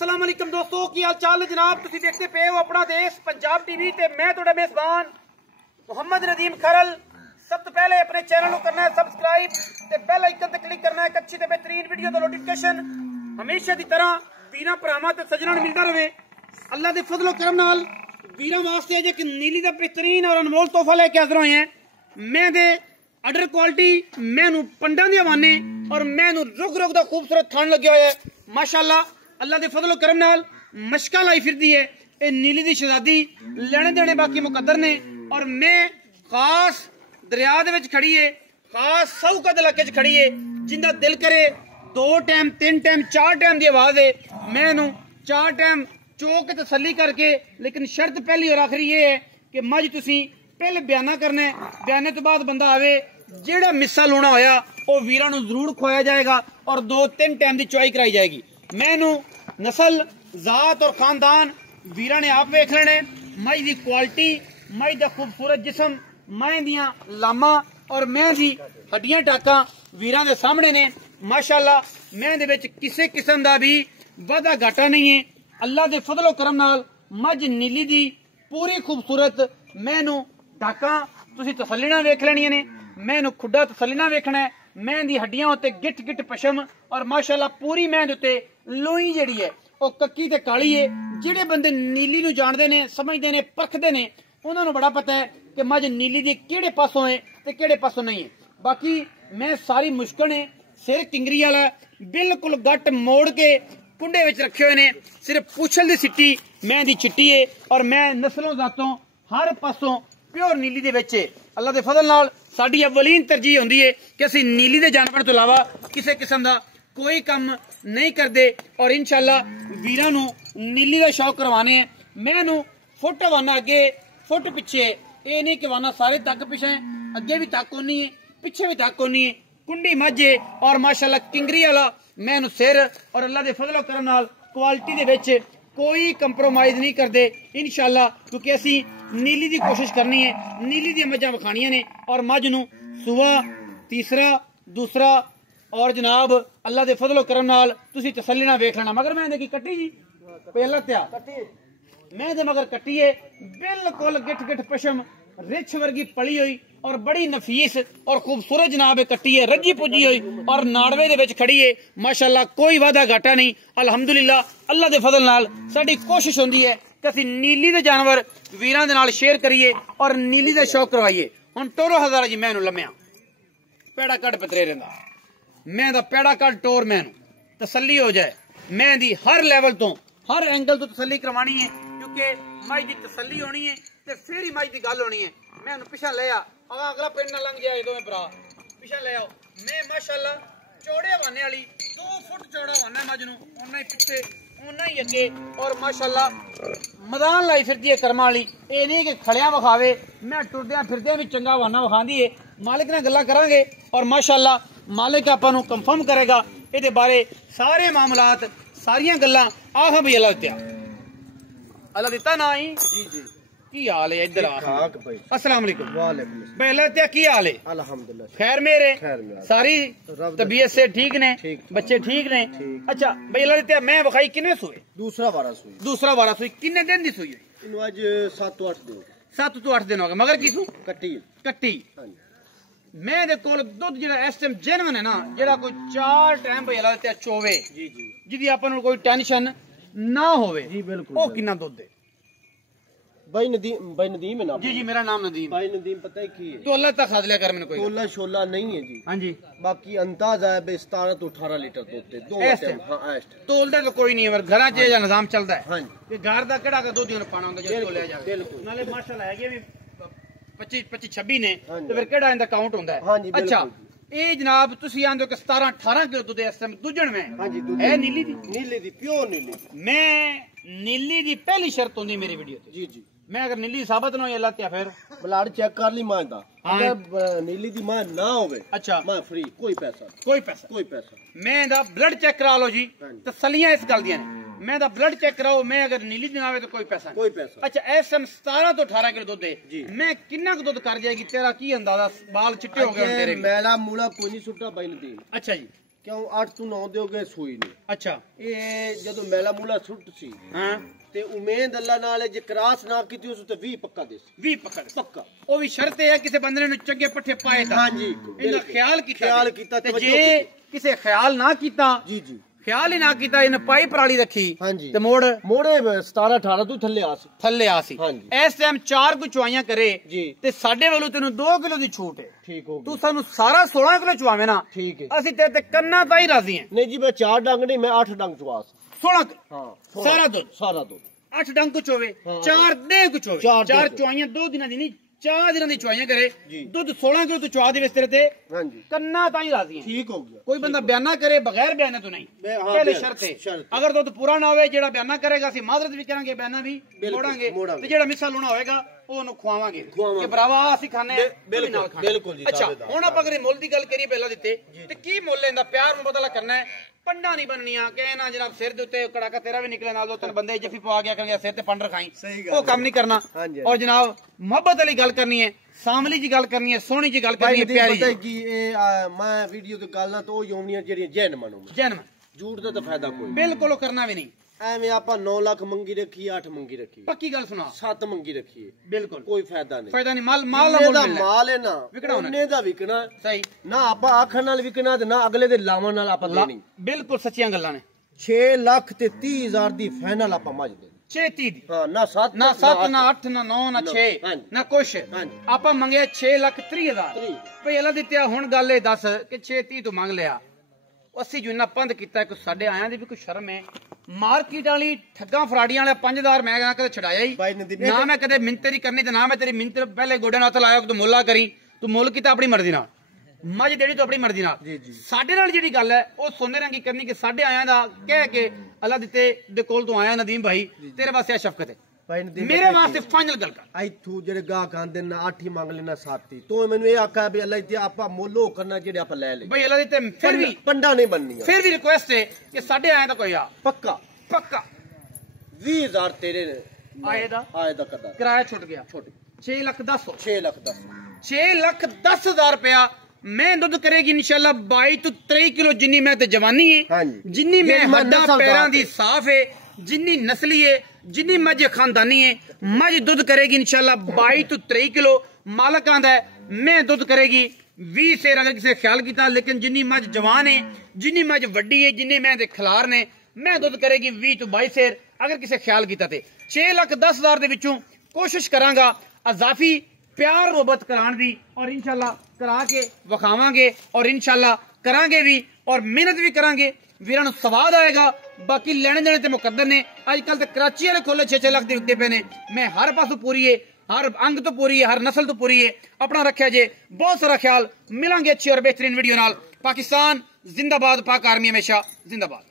अस्सलाम वालेकुम दोस्तों, की हाल चाल है जनाब। तुसीं देखते पे हो अपना देश पंजाब टीवी ते मैं तुहाडा मेज़बान मुहम्मद नदीम खरल। सब तो पहले अपने चैनल को करना है सब्सक्राइब ते बेल आइकन ते क्लिक करना है। एक अच्छी ते बेहतरीन वीडियो दा नोटिफिकेशन हमेशा की तरह वीरां भरावां ते सज्जणां नूं मिलदा रहे। अल्लाह दे फजलो करम नाल वीरां वास्ते अज एक नीली दा बेहतरीन और अनमोल तोहफा लेके हाज़र होए हैं। मैं दे आर्डर क्वालिटी मैनू पंडां दे हवाने और मैनू रुग रुग दा खूबसूरत थान लग्या होया है। माशाअल्लाह अल्लाह दे फजलो करम नाल मशकां लाई फिरदी है। ये नीली दी शहजादी लेने देने बाकी मुकद्दर ने और मैं खास दरिया दे विच खड़ी है, खास सऊकत इलाके च खड़ी है। जिंदा दिल करे 2 टाइम 3 टाइम 4 टाइम दी आवाज है, मैनू 4 टाइम चो के तसल्ली करके। लेकिन शर्त पहली और आखिरी ये है कि मज तुसी पहले बयाना करना है, बयाने तो बाद बंदा आवे। जेड़ा मिस्सा लोना होया वो वीरां नूं जरूर खुआया जाएगा और 2-3 टाइम दी चुआई कराई जाएगी। मैनू नस्ल जात और खानदान वीरां ने आप वेख लेने। मज दी क्वालिटी, मज दा खूबसूरत जिसम, मैं दियां लामा और मैं दी हड्डियां टाका वीरां दे सामने ने। माशाअल्लाह मैं दे विच किसी किस्म दा भी वाधा घाटा नहीं है। अल्लाह दे फजलो करम नाल मज नीली दी पूरी खूबसूरत मैनू टाका तुसी तसल्ली नाल वेख लेणियां ने। मैनू खुड्डा तसल्ली नाल वेखना है। मैं दी हड्डियां उत्ते गिट गिट पशम और माशाअल्लाह पूरी मैं दे उत्ते लोई जेड़ी है वो कक्की ते काली है। जेड़े बंदे नीली नूं जानदे ने, समझदे ने, परखदे ने, उन्हां नूं बड़ा पता है कि मज नीली दी केड़े पासों है ते केड़े पासों नहीं है। बाकी मैं सारी मुश्कन है, सिर किंगरी वाला बिल्कुल गट मोड़ के कुंडे विच रखे हुए ने। सिर्फ पूछल दी सिट्टी मैं दी चिट्टी है और मैं नस्लों जातों हर पासों प्योर नीली दे विच है। अल्लाह दे फजल नाल साडी अवलीन तरजीह हुंदी है कि असीं नीली दे जानवर तो इलावा किसी किस्म दा कोई काम नहीं करते और इंशाअल्लाह वीरां नूं नीली दा शौक करवाने। मैनू फुट हवाना अगे फुट पिछे, ये नहीं कि वाना सारे तक पिछे, अगे भी तक होनी है पिछे भी तक होनी है। कुंडी मझे और माशाअल्लाह किंगरी वाला मैनू सिर और अल्लाह दे फजलो करम नाल क्वालिटी दे विच कोई कंप्रोमाइज नहीं करते इंशाअल्लाह, क्योंकि असी नीली दी कोशिश करनी है। नीली दी मझां विखाणियां ने और मझ नूं सुआ तीसरा दूसरा और जनाब अल्लाह दे फजलो करम नाल तुसी तसल्ली नाल वेख लेना। मगर मैं देखी कट्टी जी पहला त्या मैं दे मगर कट्टी है बिल्कुल गिट गिट पशम रिछ वर्गी पली हुई और बड़ी नफीस और खूबसूरत जनाब कट्टी है, रजी पुजी हुई और नाड़वे दे विच खड़ी है। माशाअल्लाह कोई वादा घाटा नहीं। अल्हम्दुलिल्लाह अल्लाह दे फजल नाल साडी कोशिश होंदी है कि असीं नीली दे जानवर वीरां दे नाल शेयर करिए और नीली दा शौक करवाइए। हुण टोरो हज़ारा जी मैनू लम्या पेड़ा कट पतरे रहिंदा, मैं दा पेड़ा कट टोर मैनू तसल्ली हो जाए। मैं दी हर लेवल तो हर एंगल तो तसल्ली करवानी है, क्योंकि मज की तसल्ली होनी है तो फिर ही मज की गल होनी है। मैं पिछा ले आ अगला पिंड ना लंघ जाए दोवें भरा पिछा ले आओ। मैं माशाअल्लाह चौड़े हवाने वाली 2 फुट चौड़ा हवाना मज नूं, उन्ना ही पिछे उन्ना ही अगे और माशाअल्लाह मैदान लाई फिरदी है कर्मा वाली। ये नहीं कि खड़िया विखावे, मैं टुरदियां फिरदियां भी चंगा हवाना विखांदी है। मालिक नाल गल्लां करांगे और माशाअल्लाह मालिक आपां नूं कंफर्म करेगा इहदे बारे सारे मामलात सारियां गल्लां। आह भी अल्लाह दित्ता, अल्लाह दित्ता ना ही जी जी। की हाल है इधर अस्सलाम वालेकुम पहले त्या की हाल है? अल्हम्दुलिल्लाह खैर मेरे सारी तबीयत से ठीक ने, बच्चे ठीक ने। अच्छा भाई अल्लाह त्या मैं विखाई किन्ने सुई? दूसरा बारा सुई। दूसरा बारा सुई किन्ने दिन दी सुई? इनु आज 7-8 दिन 7 तो 8 दिन हो गए। मगर की सू कट्टी कट्टी मैं दे कोल दुध जेड़ा इस टाइम जेनवन है ना, जेड़ा कोई 4 टाइम भाई अल्लाह त्या चोवे जी जी, जिदी आपां नूं कोई टेंशन ना होवे जी बिल्कुल। ओ किन्ना दुध दे? भाई नदीम है ना जी जी, मेरा नाम नदीम। भाई नदीम पता है की है? तो अल्लाह तक खाद लिया कर मैंने कोई तोला शोला नहीं है जी। हाँ जी बाकी अंदाजा है 17 तो 18 लीटर दूध दे दो टाइम। हां एस्ट तोलदा तो कोई नहीं है, पर घरा च निजाम चलदा है। हां जी घर दा केड़ा का दूध पाना होंदा जो तोलिया जाए बिल्कुल। नाले माशाल्लाह है भी 25-26 ने तो फिर केड़ा इंदा काउंट होंदा है। हां जी अच्छा ए जनाब तुसी आंदो कि 17-18 किलो दूध इस टाइम दूजण में? हां जी दूध है नीली दी प्योर नीली। मैं नीली दी पहली शर्त होंदी मेरी वीडियो ते जी जी, मैं अगर नीली साबित ना हो अल्लाह त्या फिर ब्लड चेक कर ली मां दा। अगर नीली दी मां ना होवे अच्छा मां फ्री, कोई पैसा मैं दा ब्लड चेक करा लो जी। तसल्लियां इस गल दियां ने, मैं दा ब्लड चेक कराओ। मैं अगर नीली दी ना आवे तो कोई पैसा। अच्छा इस टाइम 17 तो 18 किलो दूध है, मैं कितना दूध कर जाएगी? तेरा की अंदाजा? बाल चिट्टे हो गए तेरे? मेरा मूला कोई नहीं सुट्टा भाई नदीम। अच्छा जी ਕਿਉਂ 8 ਤੋਂ 9 ਦਿਓਗੇ ਸੂਈ ਨਹੀਂ। ਅੱਛਾ ਇਹ ਜਦੋਂ ਮੈਲਾ ਮੂਲਾ ਸੁੱਟ ਸੀ ਹਾਂ ਤੇ ਉਮੀਦ ਅੱਲਾ ਨਾਲ ਜੇ ਕਰਾਸ ਨਾ ਕੀਤੀ ਉਸ ਤੇ 20 ਪੱਕਾ ਦੇ ਸੀ। 20 ਪੱਕਾ ਪੱਕਾ ਉਹ ਵੀ ਸ਼ਰਤ ਇਹ ਹੈ ਕਿਸੇ ਬੰਦੇ ਨੇ ਚੰਗੇ ਪੱਠੇ ਪਾਏ ਤਾਂ ਹਾਂਜੀ ਇਹਦਾ ਖਿਆਲ ਕੀਤਾ ਤੇ ਜੇ ਕਿਸੇ ਖਿਆਲ ਨਾ ਕੀਤਾ ਜੀ ਜੀ ਖਿਆਲ ਹੀ ਨਾ ਕੀਤਾ ਇਹਨੇ ਪਾਈ ਪਰਾਲੀ ਰੱਖੀ ਹਾਂਜੀ ਤੇ ਮੋੜੇ 17 18 ਤੋਂ ਥੱਲੇ ਆ ਸੀ ਸੀ ਇਸ ਟਾਈਮ 4 ਕੁ ਚੁਆਈਆਂ ਕਰੇ ਜੀ ਤੇ ਸਾਡੇ ਵੱਲੋਂ ਤੈਨੂੰ 2 ਕਿਲੋ ਦੀ ਛੂਟ ਹੈ। ਠੀਕ ਹੋ ਤੂੰ ਸਾਨੂੰ ਸਾਰਾ 16 ਕਿਲੋ ਚੁਆਵੇਂ ਨਾ ਠੀਕ ਹੈ ਅਸੀਂ ਤੇਰੇ ਤੇ ਕੰਨਾਂ ਤਾਂ ਹੀ ਰਾਜ਼ੀ ਹਾਂ। ਨਹੀਂ ਜੀ ਮੈਂ 4 ਡੰਗ ਨਹੀਂ ਮੈਂ 8 ਡੰਗ ਚਵਾ 16 ਹਾਂ ਸਾਰਾ ਦੁੱਧ 8 ਡੰਗ ਕੁ ਚੋਵੇ ਹਾਂ। 4 ਦੇ ਕੁ ਚੋਵੇ ਚਾਰ ਦੇ 4 ਕੁ। ਚੁਆਈਆਂ 2 ਦਿਨਾਂ ਦੀ ਨਹੀਂ 4 ਦਿਨਾਂ ਦੀ ਚੁਆਈਆਂ ਕਰੇ ਜੀ। ਦੁੱਧ 16 ਕਿਲੋ ਤੂੰ ਚੁਆ ਦੇਵੇ ਤੇਰੇ ਤੇ ਹਾਂਜੀ ਕੰਨਾਂ ਤਾਂ ਹੀ ਰਾਜ਼ੀ ਹਾਂ। ਠੀਕ ਹੋ ਗਿਆ ਕੋਈ ਬੰਦਾ ਬਿਆਨਾ ਕਰੇ ਬਗੈਰ ਬਿਆਨਾ ਤੋਂ ਨਹੀਂ ਹਾਂ, ਪਹਿਲੇ ਬਿਆਨ, ਸ਼ਰਤ ਹੈ ਸ਼ਰਤ। ਅਗਰ ਦੁੱਧ ਪੂਰਾ ਨਾ ਹੋਵੇ ਜਿਹੜਾ ਬਿਆਨਾ ਕਰੇਗਾ ਅਸੀਂ ਮਾਜ਼ਰਤ ਵੀ ਕਰਾਂਗੇ ਬਿਆਨਾ ਵੀ ਬਿਲਕੁਲ, ਮੋੜਾਂਗੇ। ਤੇ ਜਿਹੜਾ ਮਿੱਸਾ ਲੂਣਾ ਹੋਏਗਾ ਉਹਨੂੰ ਖਵਾਵਾਂਗੇ ਖਵਾਵਾਂਗੇ। ਕਿ ਭਰਾਵਾ ਅਸੀਂ ਖਾਣੇ ਆ ਬਿਲਕੁਲ ਜੀ, ਅੱਛਾ ਦਾਅਵੇਦਾਰ। ਹੁਣ ਆਪਾਂ ਅਗਰ ਮੁੱਲ ਦੀ ਗੱਲ ਕਰੀਏ ਪਹਿਲਾਂ ਦਿੱਤੇ ਤੇ ਕੀ ਮੁੱਲ ਇਹਦਾ ਪਿਆਰ ਨੂੰ ਪਤਾ ਕਰਨਾ ਹੈ ਪੰਡਾ ਨਹੀਂ ਬਣਨੀਆਂ ਕਿ ਨਾ ਜਨਾਬ ਸਿਰ ਦੇ ਉੱਤੇ ਕੜਾਕਾ ਤੇਰਾ ਵੀ ਨਿਕਲੇ ਨਾਲ ਦੋ ਤਿੰਨ ਬੰਦੇ ਜੱਫੀ ਪਵਾ ਗਿਆ ਕਹਿੰਦੇ ਸਿਰ ਤੇ ਪੰਡ ਰਖਾਈ ਸਹੀ ਗੱਲ ਉਹ ਕੰਮ ਨਹੀਂ ਕਰਨਾ ਹਾਂਜੀ। ਔਰ ਜਨਾਬ ਮੁਹੱਬਤ ਵਾਲੀ ਗੱਲ ਕਰਨੀ ਹੈ ਸਾਮਲੀ ਜੀ ਗੱਲ ਕਰਨੀ ਹੈ ਸੋਹਣੀ ਜੀ ਗੱਲ ਕਰਨੀ ਹੈ ਪਿਆਰੀ ਪਤਾ ਜੀ ਕੀ ਇਹ ਮੈਂ ਵੀਡੀਓ ਤੇ ਗੱਲ ਨਾ ਤੋਂ ਯੋਮਨੀਆਂ ਜਿਹੜੀਆਂ ਜੈਨ ਮਨੂ ਜਨਮ ਝੂਠ ਦਾ ਤਾਂ ਫਾਇਦਾ ਕੋਈ ਬਿਲਕੁਲ ਉਹ ਕਰਨਾ ਵੀ ਨਹੀਂ ਐਵੇਂ ਆਪਾਂ 9 ਲੱਖ ਮੰਗੀ ਰੱਖੀ 8 ਮੰਗੀ ਰੱਖੀ ਪੱਕੀ ਗੱਲ ਸੁਣਾ 7 ਮੰਗੀ ਰੱਖੀ ਬਿਲਕੁਲ ਕੋਈ ਫਾਇਦਾ ਨਹੀਂ ਫਾਇਦਾ ਨਹੀਂ ਮਾਲ ਦਾ ਜਿੰਨੇ ਮੁੱਲ ਦਾ ਮਿਲਣਾ ਮਾਲ ਹੈ ਨਾ ਵਿਕਣਾ ਹੋਣਾ। ਉਹਨੇ ਦਾ ਵਿਕਣਾ ਸਹੀ ਨਾ ਆਪਾਂ ਆਖਣ ਨਾਲ ਵਿਕਣਾ ਤੇ ਨਾ ਅਗਲੇ ਦੇ ਲਾਵਾਂ ਨਾਲ ਆਪਾਂ ਦੇਣੀ ਬਿਲਕੁਲ ਸੱਚੀਆਂ ਗੱਲਾਂ ਨੇ 6 ਲੱਖ ਤੇ 30 ਹਜ਼ਾਰ ਦੀ ਫਾਈਨਲ ਆਪਾਂ ਮੱਝ ਦੇਣੀ ਛੇਤੀ ਦੀ ਹਾਂ ਨਾ 7 ਨਾ 7 ਨਾ 8 ਨਾ 9 ਨਾ 6 ਹਾਂਜੀ। ਨਾ ਕੁਛ ਹਾਂਜੀ। ਆਪਾਂ ਮੰਗਿਆ 6,30,000 ਭਈ ਅੱਲਾ ਦਿੱਤਿਆ ਹੁਣ ਗੱਲ ਇਹ ਦੱਸ ਕਿ 6:30 ਤੋਂ ਮੰਗ ਲਿਆ ਅਸੀਂ ਜੋ ਇੰਨਾ ਪੰਧ ਕੀਤਾ ਕਿ ਸਾਡੇ ਆਇਆਂ ਦੀ ਵੀ ਕੋਈ ਸ਼ਰਮ ਹੈ ਮਾਰਕੀਟ ਵਾਲੀ ਠੱਗਾਂ ਫਰਾਡੀਆਂ ਵਾਲੇ 5000 ਮੈਂ ਕਦੇ ਛਡਾਇਆ ਹੀ ਬਾਈ ਨਦੀਮ ਨਾ ਮੈਂ ਕਦੇ ਮਿੰਤੇ ਦੀ ਕਰਨੀ ਤੇ ਨਾ ਮੈਂ ਤੇਰੀ ਮਿੰਤੇ ਪਹਿਲੇ ਗੋਡਿਆਂ ਨਾਲ ਹੱਥ ਲਾਇਆ ਕਿ ਤੂੰ ਮੁੱਲਾ ਕਰੀ ਤੂੰ ਮੁੱਲ ਕੀਤਾ ਆਪਣੀ ਮਰਜ਼ੀ ਨਾਲ ਮੱਝ ਦੇਣੀ ਤੂੰ ਆਪਣੀ ਮਰਜ਼ੀ ਨਾਲ ਜੀ, ਜੀ। ਸਾਡੇ ਨਾਲ ਜਿਹੜੀ ਗੱਲ ਹੈ ਉਹ ਸੋਨੇ ਰੰਗੀ ਕਰਨੀ ਕਿ ਸਾਡੇ ਆਇਆਂ ਦਾ ਕਹਿ ਕੇ ਅੱਲਾ ਦਿੱਤੇ ਦੇ ਕੋਲ ਤੂੰ ਆਇਆ ਨਦੀਮ ਭਾਈ ਤੇਰੇ ਵਾਸਤੇ ਸ਼ਫਕਤ ਹੈ ਬਾਈ ਨਦੀਮ ਮੇਰੇ ਵਾਸਤੇ ਫਾਈਨਲ ਗੱਲ ਕਰ ਇੱਥੋਂ ਜਿਹੜੇ ਗਾਹਕ ਆਂਦੇ ਨਾ 8 ਹੀ ਮੰਗ ਲੈਣਾ 7 ਹੀ ਤੂੰ ਮੈਨੂੰ ਇਹ ਆਖਿਆ ਵੀ ਅੱਲਾ ਤੇ ਆਪਾਂ ਮੁੱਲ ਉਹ ਕਰਨਾ ਜਿਹੜੇ ਆਪਾਂ ਲੈ ਲਈ ਭਾਈ ਅੱਲਾ ਦਿੱਤੇ ਫਿਰ ਵੀ ਪੰਡਾ ਨਹੀਂ ਬਣਨੀਆਂ ਫਿਰ ਵੀ ਰਿਕੁਐਸਟ ਹੈ ਕਿ ਸਾਡੇ ਆਇਆਂ ਦਾ ਕੋਈ ਆ ਪੱਕਾ ਪੱਕਾ 20000 ਤੇਰੇ ਨੇ ਆਏ ਦਾ ਆਏ ਦਾ ਕਦਾ ਕਿਰਾਇਆ ਛੁੱਟ ਗਿਆ ਛੋਟੀ 6 ਲੱਖ 10 6 ਲੱਖ 10 6,10,000 रुपया मैं दुध करेगी इंशाल्लाह 22 तो 23 किलो जिन्नी मैं ते जवानी है ਹਾਂਜੀ। जिन्नी मैं जिन्नी मैं हड्डां नस्लदार पैरां दी है। साफ है जिन्नी नस्ली है जिन्नी मझ खानदानी है मझ दुध करेगी इंशाल्लाह 22 तो 23 किलो मालक आंदा है मैं दुध करेगी 20 सेर अगर किसी ख्याल किया लेकिन जिन्नी मझ जवान है जिन्नी मझ वड्डी है जिन्ने मैं दे खिलार ने मैं दुध करेगी 20 तो 22 सेर अगर किसी ख्याल किया ते 6,10,000 दे विचों कोशिश करांगा अजाफी प्यार मोहब्बत कराने दी और इंशाल्लाह करा के विखावांगे और इंशाल्लाह करांगे भी और मेहनत भी करांगे वीरां नूं स्वाद आएगा बाकी लेने देने ते मुकद्दर ने अजकल ते कराची वाले खोले 6-6 लाख दे विकदे पे ने मैं हर पासों पूरी है हर अंग तो पूरी है हर नस्ल तो पूरी है अपना रखा जे बहुत सारा ख्याल मिलांगे अच्छी और बेहतरीन वीडियो नाल पाकिस्तान जिंदाबाद पाक आर्मी हमेशा जिंदाबाद।